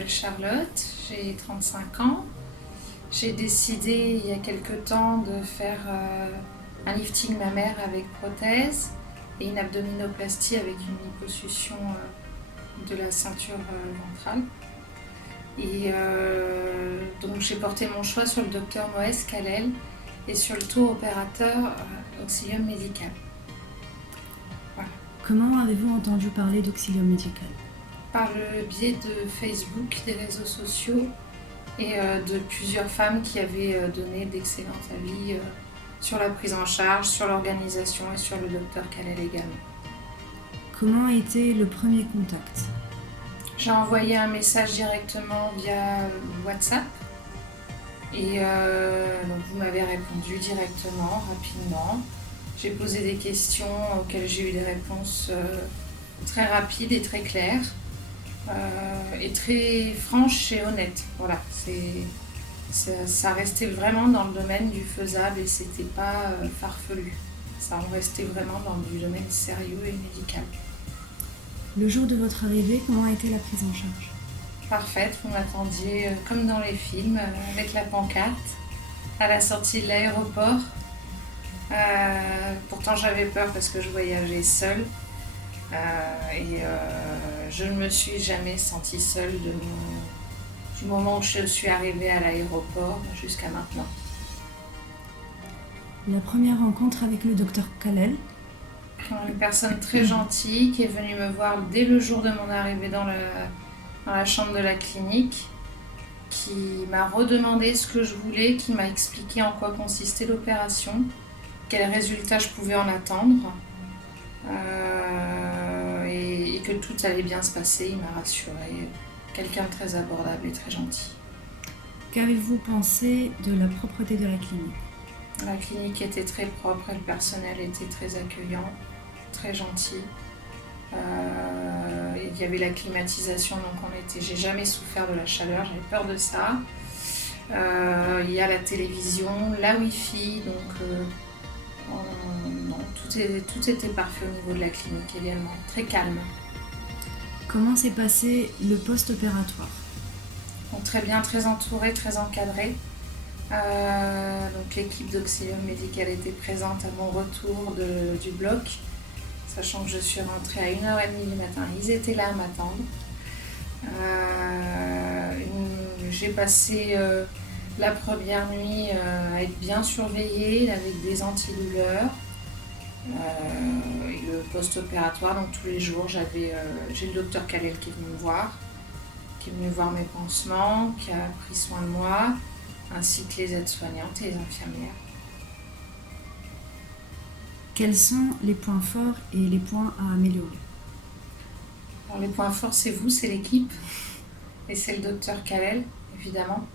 m'appelle Charlotte, j'ai 35 ans. J'ai décidé il y a quelque temps de faire un lifting mammaire avec prothèse et une abdominoplastie avec une liposuction de la ceinture ventrale. Et donc j'ai porté mon choix sur le docteur Moès Kallel et sur le tour opérateur Auxilium Médical. Voilà. Comment avez-vous entendu parler d'Auxilium Médical ? Par le biais de Facebook, des réseaux sociaux et de plusieurs femmes qui avaient donné d'excellents avis sur la prise en charge, sur l'organisation et sur le docteur Kallel également. Comment a été le premier contact ? J'ai envoyé un message directement via WhatsApp et donc vous m'avez répondu directement, rapidement. J'ai posé des questions auxquelles j'ai eu des réponses très rapides et très claires et très franches et honnêtes. Voilà, ça restait vraiment dans le domaine du faisable et c'était pas farfelu. Ça en restait vraiment dans du domaine sérieux et médical. Le jour de votre arrivée, comment a été la prise en charge ? Parfaite, vous m'attendiez comme dans les films, avec la pancarte, à la sortie de l'aéroport. Pourtant j'avais peur parce que je voyageais seule. Je ne me suis jamais sentie seule du moment où je suis arrivée à l'aéroport jusqu'à maintenant. La première rencontre avec le docteur Kallel ? Une personne très gentille qui est venue me voir dès le jour de mon arrivée dans la chambre de la clinique, qui m'a redemandé ce que je voulais, qui m'a expliqué en quoi consistait l'opération, quels résultats je pouvais en attendre, et que tout allait bien se passer. Il m'a rassurée. Quelqu'un de très abordable et très gentil. Qu'avez-vous pensé de la propreté de la clinique ? La clinique était très propre et le personnel était très accueillant, très gentil. Il y avait la climatisation, donc j'ai jamais souffert de la chaleur, j'avais peur de ça. Il y a la télévision, la Wi-Fi, donc non, tout était parfait au niveau de la clinique également, très calme. Comment s'est passé le post-opératoire ? Donc, très bien, très entouré, très encadré. Donc l'équipe d'Auxilium Médical était présente à mon retour du bloc, sachant que je suis rentrée à 1h30 du matin. Ils étaient là à m'attendre. J'ai passé la première nuit à être bien surveillée avec des antidouleurs. Et le post-opératoire, donc tous les jours, j'ai le docteur Kallel qui est venu me voir, qui est venu voir mes pansements, qui a pris soin de moi, ainsi que les aides-soignantes et les infirmières. Quels sont les points forts et les points à améliorer ? Alors, les points forts, c'est vous, c'est l'équipe, et c'est le docteur Kallel, évidemment.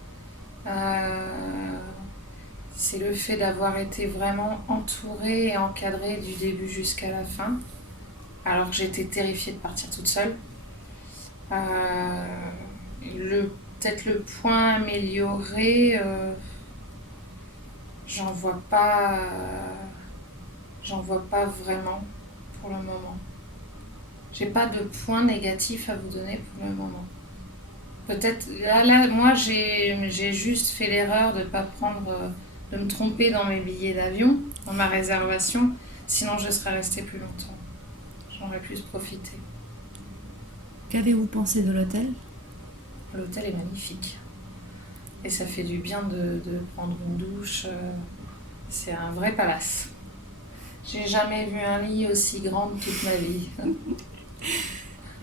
C'est le fait d'avoir été vraiment entourée et encadrée du début jusqu'à la fin, alors que j'étais terrifiée de partir toute seule. Peut-être le point amélioré, j'en vois pas vraiment pour le moment. J'ai pas de point négatif à vous donner pour le moment. Peut-être là moi j'ai juste fait l'erreur de me tromper dans mes billets d'avion, dans ma réservation, sinon je serais restée plus longtemps. J'aurais pu profiter. Qu'avez-vous pensé de l'hôtel ? L'hôtel est magnifique. Et ça fait du bien de prendre une douche. C'est un vrai palace. J'ai jamais vu un lit aussi grand de toute ma vie.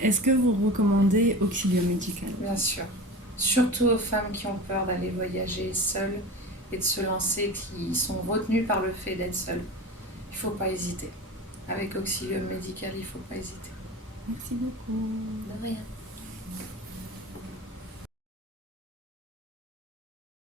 Est-ce que vous recommandez Auxilium Médical ? Bien sûr. Surtout aux femmes qui ont peur d'aller voyager seules et de se lancer, qui sont retenues par le fait d'être seules. Il ne faut pas hésiter. Avec Auxilium Médical, il ne faut pas hésiter. Merci beaucoup. De rien.